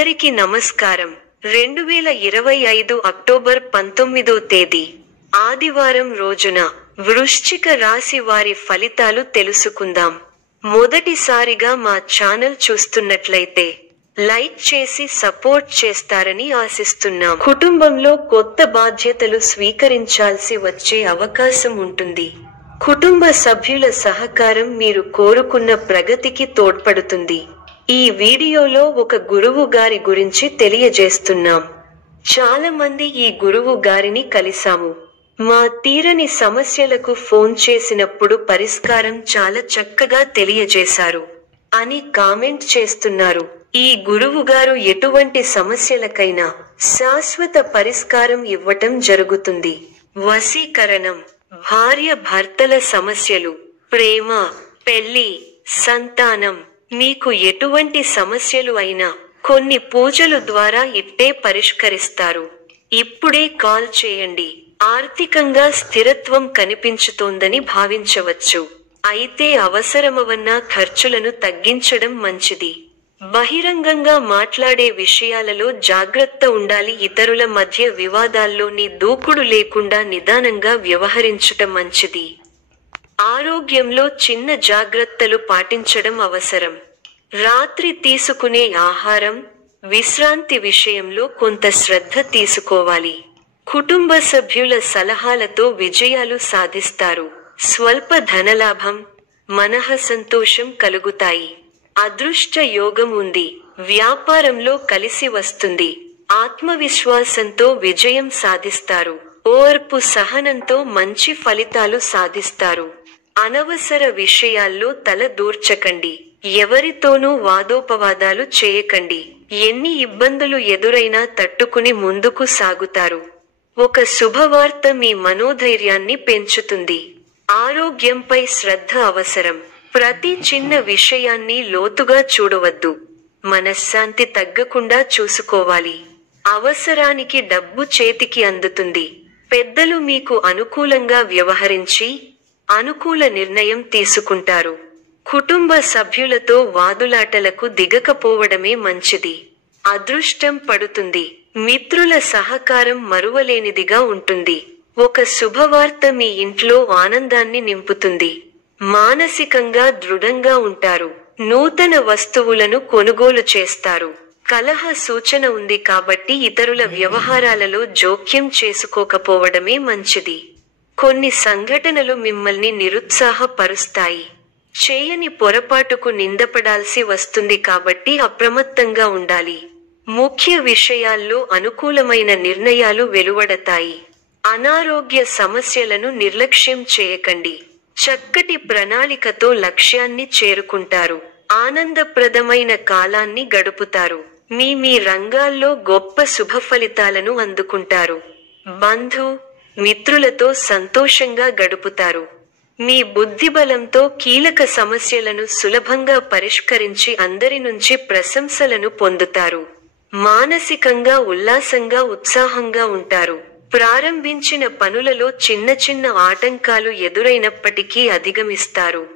అందరికీ నమస్కారం. 2025 అక్టోబర్ 19వ తేదీ ఆదివారం రోజున వృశ్చిక రాశి వారి ఫలితాలు తెలుసుకుందాం. మొదటిసారిగా మా ఛానల్ చూస్తున్నట్లయితే లైక్ చేసి సపోర్ట్ చేస్తారని ఆశిస్తున్నాం. కుటుంబంలో కొత్త బాధ్యతలు స్వీకరించాల్సి వచ్చే అవకాశం ఉంటుంది. కుటుంబ సభ్యుల సహకారం మీరు కోరుకున్న ప్రగతికి తోడ్పడుతుంది. ఈ వీడియోలో ఒక గురువు గారి గురించి తెలియజేస్తున్నాం. చాలా మంది ఈ గురువు గారిని కలిసాము. మా తీరని సమస్యలకు ఫోన్ చేసినప్పుడు పరిష్కారం చాలా చక్కగా తెలియజేశారు అని కామెంట్ చేస్తున్నారు. ఈ గురువు గారు ఎటువంటి సమస్యలకైనా శాశ్వత పరిష్కారం ఇవ్వటం జరుగుతుంది. వశీకరణం, భార్య భర్తల సమస్యలు, ప్రేమ, పెళ్లి, సంతానం, మీకు ఎటువంటి సమస్యలు అయినా కొన్ని పూజలు ద్వారా ఇట్టే పరిష్కరిస్తారు. ఇప్పుడే కాల్ చేయండి. ఆర్థికంగా స్థిరత్వం కనిపించుతోందని భావించవచ్చు. అయితే అవసరమవన్న ఖర్చులను తగ్గించడం మంచిది. బహిరంగంగా మాట్లాడే విషయాలలో జాగ్రత్త ఉండాలి. ఇతరుల మధ్య వివాదాల్లోని దూకుడు లేకుండా నిదానంగా వ్యవహరించటం మంచిది. ఆరోగ్యంలో చిన్న జాగ్రత్తలు పాటించడం అవసరం. రాత్రి తీసుకునే ఆహారం, విశ్రాంతి విషయంలో కొంత శ్రద్ధ తీసుకోవాలి. కుటుంబ సభ్యుల సలహాలతో విజయాలు సాధిస్తారు. స్వల్ప ధనలాభం, మనఃసంతోషం కలుగుతాయి. అదృష్ట యోగం ఉంది. వ్యాపారంలో కలిసి వస్తుంది. ఆత్మవిశ్వాసంతో విజయం సాధిస్తారు. ఓర్పు సహనంతో మంచి ఫలితాలు సాధిస్తారు. అనవసర విషయాల్లో తల దూర్చకండి. ఎవరితోనూ వాదోపవాదాలు చేయకండి. ఎన్ని ఇబ్బందులు ఎదురైనా తట్టుకుని ముందుకు సాగుతారు. ఒక శుభవార్త మీ మనోధైర్యాన్ని పెంచుతుంది. ఆరోగ్యంపై శ్రద్ధ అవసరం. ప్రతి చిన్న విషయాన్ని లోతుగా చూడవద్దు. మనశ్శాంతి తగ్గకుండా చూసుకోవాలి. అవసరానికి డబ్బు చేతికి అందుతుంది. పెద్దలు మీకు అనుకూలంగా వ్యవహరించి అనుకూల నిర్ణయం తీసుకుంటారు. కుటుంబ సభ్యులతో వాదులాటలకు దిగకపోవడమే మంచిది. అదృష్టం పడుతుంది. మిత్రుల సహకారం మరువలేనిదిగా ఉంటుంది. ఒక శుభవార్త మీ ఇంట్లో ఆనందాన్ని నింపుతుంది. మానసికంగా దృఢంగా ఉంటారు. నూతన వస్తువులను కొనుగోలు చేస్తారు. కలహ సూచన ఉంది కాబట్టి ఇతరుల వ్యవహారాలలో జోక్యం చేసుకోకపోవడమే మంచిది. కొన్ని సంఘటనలు మిమ్మల్ని నిరుత్సాహపరుస్తాయి. చేయని పొరపాటుకు నిందపడాల్సి వస్తుంది కాబట్టి అప్రమత్తంగా ఉండాలి. ముఖ్య విషయాల్లో అనుకూలమైన నిర్ణయాలు వెలువడతాయి. అనారోగ్య సమస్యలను నిర్లక్ష్యం చేయకండి. చక్కటి ప్రణాళికతో లక్ష్యాన్ని చేరుకుంటారు. ఆనందప్రదమైన కాలాన్ని గడుపుతారు. మీ రంగాల్లో గొప్ప శుభ ఫలితాలను అందుకుంటారు. బంధు మిత్రులతో సంతోషంగా గడుపుతారు. మీ బుద్ధిబలంతో కీలక సమస్యలను సులభంగా పరిష్కరించి అందరి నుంచి ప్రశంసలను పొందుతారు. మానసికంగా ఉల్లాసంగా ఉత్సాహంగా ఉంటారు. ప్రారంభించిన పనులలో చిన్న చిన్న ఆటంకాలు ఎదురైనప్పటికీ అధిగమిస్తారు.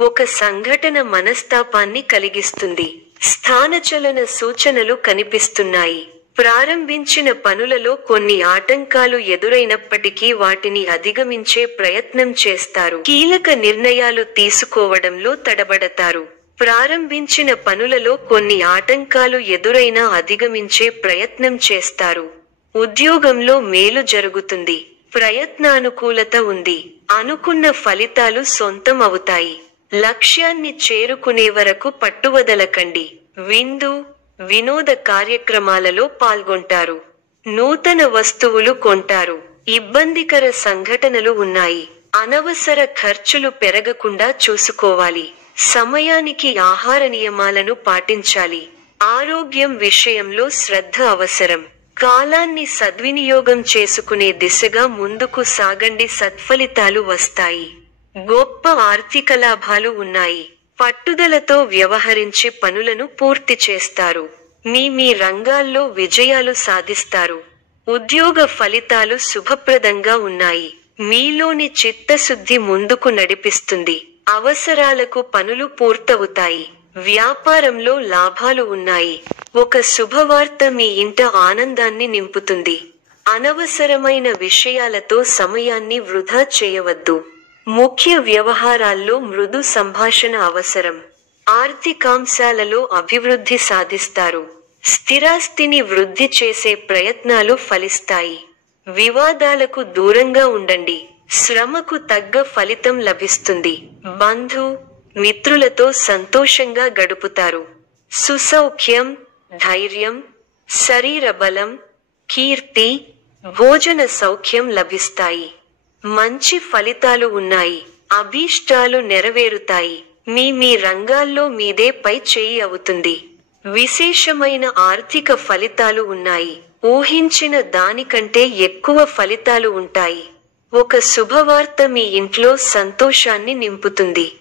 ఒక సంఘటన మనస్తాపాన్ని కలిగిస్తుంది. స్థానచలన సూచనలు కనిపిస్తున్నాయి. ప్రారంభించిన పనులలో కొన్ని ఆటంకాలు ఎదురైనప్పటికీ వాటిని అధిగమించే ప్రయత్నం చేస్తారు. కీలక నిర్ణయాలు తీసుకోవడంలో తడబడతారు. ప్రారంభించిన పనులలో కొన్ని ఆటంకాలు ఎదురైనా అధిగమించే ప్రయత్నం చేస్తారు. ఉద్యోగంలో మేలు జరుగుతుంది. ప్రయత్నానుకూలత ఉంది. అనుకున్న ఫలితాలు సొంతం అవుతాయి. లక్ష్యాన్ని చేరుకునే వరకు పట్టువదలకండి. విందు, వినోద కార్యక్రమాలలో పాల్గొంటారు. నూతన వస్తువులు కొంటారు. ఇబ్బందికర సంఘటనలు ఉన్నాయి. అనవసర ఖర్చులు పెరగకుండా చూసుకోవాలి. సమయానికి ఆహార నియమాలను పాటించాలి. ఆరోగ్యం విషయంలో శ్రద్ధ అవసరం. కాలాన్ని సద్వినియోగం చేసుకునే దిశగా ముందుకు సాగండి. సత్ఫలితాలు వస్తాయి. గొప్ప ఆర్థిక లాభాలు ఉన్నాయి. పట్టుదలతో వ్యవహరించి పనులను పూర్తి చేస్తారు. మీ రంగాల్లో విజయాలు సాధిస్తారు. ఉద్యోగ ఫలితాలు శుభప్రదంగా ఉన్నాయి. మీలోని చిత్తశుద్ధి ముందుకు నడిపిస్తుంది. అవసరాలకు పనులు పూర్తవుతాయి. వ్యాపారంలో లాభాలు ఉన్నాయి. ఒక శుభవార్త మీ ఇంట ఆనందాన్ని నింపుతుంది. అనవసరమైన విషయాలతో సమయాన్ని వృధా చేయవద్దు. ముఖ్య వ్యవహారాల్లో మృదు సంభాషణ అవసరం. ఆర్థికాంశాలలో అభివృద్ధి సాధిస్తారు. స్థిరాస్తిని వృద్ధి చేసే ప్రయత్నాలు ఫలిస్తాయి. వివాదాలకు దూరంగా ఉండండి. శ్రమకు తగ్గ ఫలితం లభిస్తుంది. బంధు మిత్రులతో సంతోషంగా గడుపుతారు. సుసౌఖ్యం, ధైర్యం, శరీర బలం, కీర్తి, భోజన సౌఖ్యం లభిస్తాయి. మంచి ఫలితాలు ఉన్నాయి. అభీష్టాలు నెరవేరుతాయి. మీ రంగాల్లో మీదే పై చేయి అవుతుంది. విశేషమైన ఆర్థిక ఫలితాలు ఉన్నాయి. ఊహించిన దానికంటే ఎక్కువ ఫలితాలు ఉంటాయి. ఒక శుభవార్త మీ ఇంట్లో సంతోషాన్ని నింపుతుంది.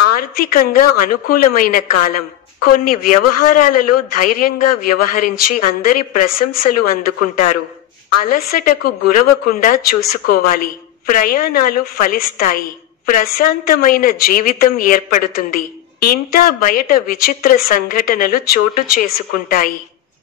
ఆర్థికంగా అనుకూలమైన కాలం. కొన్ని వ్యవహారాలలో ధైర్యంగా వ్యవహరించి అందరి ప్రశంసలు అందుకుంటారు. అలసటకు గురవకుండా చూసుకోవాలి. ప్రయాణాలు ఫలిస్తాయి. ప్రశాంతమైన జీవితం ఏర్పడుతుంది. ఇంటా బయట విచిత్ర సంఘటనలు చోటు చేసుకుంటాయి.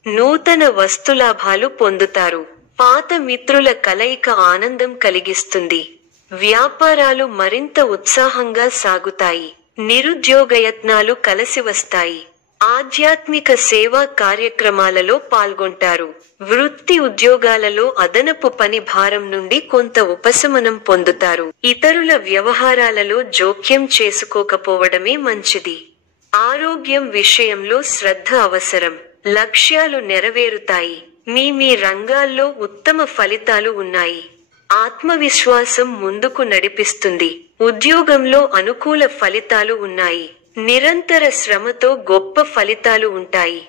నూతన వస్తులాభాలు పొందుతారు. పాత మిత్రుల కలయిక ఆనందం కలిగిస్తుంది. వ్యాపారాలు మరింత ఉత్సాహంగా సాగుతాయి. నిరుద్యోగయత్నాలు కలసివస్తాయి. ఆధ్యాత్మిక సేవా కార్యక్రమాలలో పాల్గొంటారు. వృత్తి ఉద్యోగాలలో అదనపు పని భారం నుండి కొంత ఉపశమనం పొందుతారు. ఇతరుల వ్యవహారాలలో జోక్యం చేసుకోకపోవడమే మంచిది. ఆరోగ్యం విషయంలో శ్రద్ధ అవసరం. లక్ష్యాలు నెరవేరుతాయి. మీ రంగాల్లో ఉత్తమ ఫలితాలు ఉన్నాయి. ఆత్మవిశ్వాసం ముందుకు నడిపిస్తుంది. ఉద్యోగంలో అనుకూల ఫలితాలు ఉన్నాయి. నిరంతర శ్రమతో గొప్ప ఫలితాలు ఉంటాయి.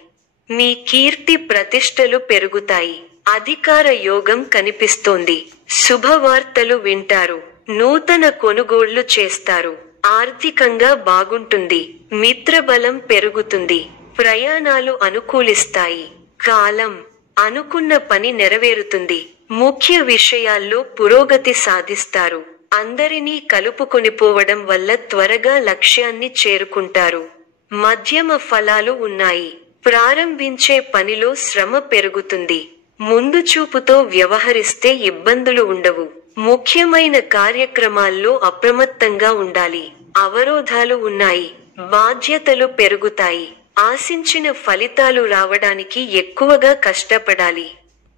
మీ కీర్తి ప్రతిష్టలు పెరుగుతాయి. అధికార యోగం కనిపిస్తోంది. శుభవార్తలు వింటారు. నూతన కొనుగోళ్లు చేస్తారు. ఆర్థికంగా బాగుంటుంది. మిత్రబలం పెరుగుతుంది. ప్రయాణాలు అనుకూలిస్తాయి. కాలం. అనుకున్న పని నెరవేరుతుంది. ముఖ్య విషయాల్లో పురోగతి సాధిస్తారు. అందరినీ కలుపుకొనిపోవడం వల్ల త్వరగా లక్ష్యాన్ని చేరుకుంటారు. మధ్యమ ఫలాలు ఉన్నాయి. ప్రారంభించే పనిలో శ్రమ పెరుగుతుంది. ముందు చూపుతో వ్యవహరిస్తే ఇబ్బందులు ఉండవు. ముఖ్యమైన కార్యక్రమాల్లో అప్రమత్తంగా ఉండాలి. అవరోధాలు ఉన్నాయి. బాధ్యతలు పెరుగుతాయి. ఆశించిన ఫలితాలు రావడానికి ఎక్కువగా కష్టపడాలి.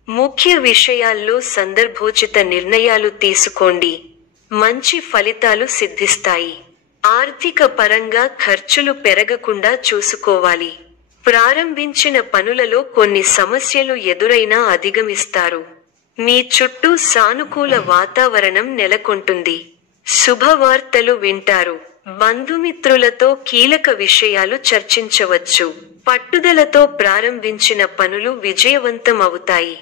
ముఖ్య విషయాల్లో సందర్భోచిత నిర్ణయాలు తీసుకోండి. మంచి ఫలితాలు సిద్ధిస్తాయి. ఆర్థిక పరంగా ఖర్చులు పెరగకుండా చూసుకోవాలి. ప్రారంభించిన పనులలో కొన్ని సమస్యలు ఎదురైనా అధిగమిస్తారు. మీ చుట్టూ సానుకూల వాతావరణం నెలకొంటుంది. శుభవార్తలు వింటారు. బంధుమిత్రులతో కీలక విషయాలు చర్చించవచ్చు. పట్టుదలతో ప్రారంభించిన పనులు విజయవంతం అవుతాయి.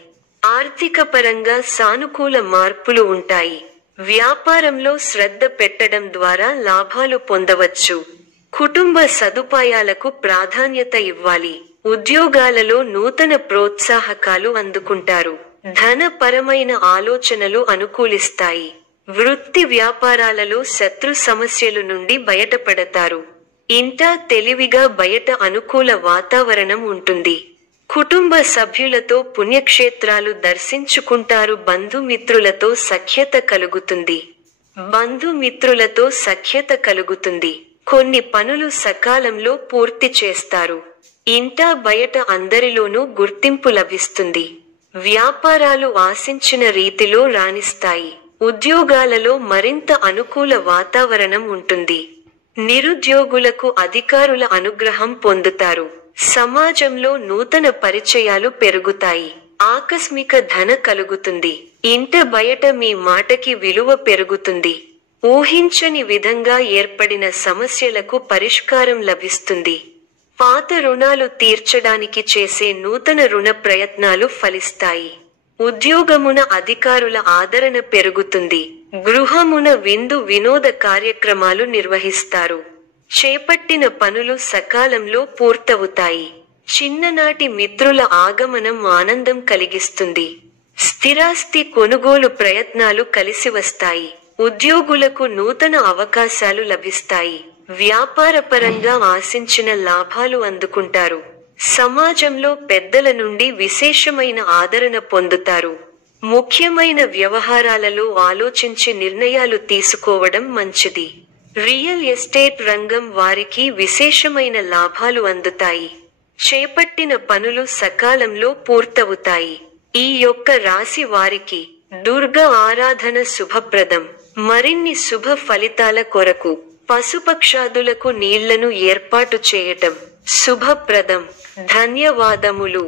ఆర్థికపరంగా సానుకూల మార్పులు ఉంటాయి. వ్యాపారంలో శ్రద్ధ పెట్టడం ద్వారా లాభాలు పొందవచ్చు. కుటుంబ సదుపాయాలకు ప్రాధాన్యత ఇవ్వాలి. ఉద్యోగాలలో నూతన ప్రోత్సాహకాలు అందుకుంటారు. ధనపరమైన ఆలోచనలు అనుకూలిస్తాయి. వృత్తి వ్యాపారాలలో శత్రు సమస్యలు నుండి బయటపడతారు. ఇంటా తెలివిగా బయట అనుకూల వాతావరణం ఉంటుంది. కుటుంబ సభ్యులతో పుణ్యక్షేత్రాలు దర్శించుకుంటారు. బంధుమిత్రులతో సఖ్యత కలుగుతుంది. కొన్ని పనులు సకాలంలో పూర్తి చేస్తారు. ఇంటా బయట అందరిలోనూ గుర్తింపు లభిస్తుంది. వ్యాపారాలు ఆశించిన రీతిలో రాణిస్తాయి. ఉద్యోగాలలో మరింత అనుకూల వాతావరణం ఉంటుంది. నిరుద్యోగులకు అధికారుల అనుగ్రహం పొందుతారు. సమాజంలో నూతన పరిచయాలు పెరుగుతాయి. ఆకస్మిక ధన కలుగుతుంది. ఇంట బయట మీ మాటకి విలువ పెరుగుతుంది. ఊహించని విధంగా ఏర్పడిన సమస్యలకు పరిష్కారం లభిస్తుంది. పాత రుణాలు తీర్చడానికి చేసే నూతన రుణ ప్రయత్నాలు ఫలిస్తాయి. ఉద్యోగమున అధికారుల ఆదరణ పెరుగుతుంది. గృహమున విందు వినోద కార్యక్రమాలు నిర్వహిస్తారు. చేపట్టిన పనులు సకాలంలో పూర్తవుతాయి. చిన్ననాటి మిత్రుల ఆగమనం ఆనందం కలిగిస్తుంది. స్థిరాస్తి కొనుగోలు ప్రయత్నాలు కలిసి వస్తాయి. ఉద్యోగులకు నూతన అవకాశాలు లభిస్తాయి. వ్యాపారపరంగా ఆశించిన లాభాలు అందుకుంటారు. సమాజంలో పెద్దల నుండి విశేషమైన ఆదరణ పొందుతారు. ముఖ్యమైన వ్యవహారాలలో ఆలోచించి నిర్ణయాలు తీసుకోవడం మంచిది. రియల్ ఎస్టేట్ రంగం వారికి విశేషమైన లాభాలు అందుతాయి. చేపట్టిన పనులు సకాలంలో పూర్తవుతాయి. ఈ యొక్క రాశి వారికి దుర్గా ఆరాధన శుభప్రదం. మరిన్ని శుభ ఫలితాల కొరకు పశుపక్షాదులకు నీళ్లను ఏర్పాటు చేయటం శుభప్రదం. ధన్యవాదములు.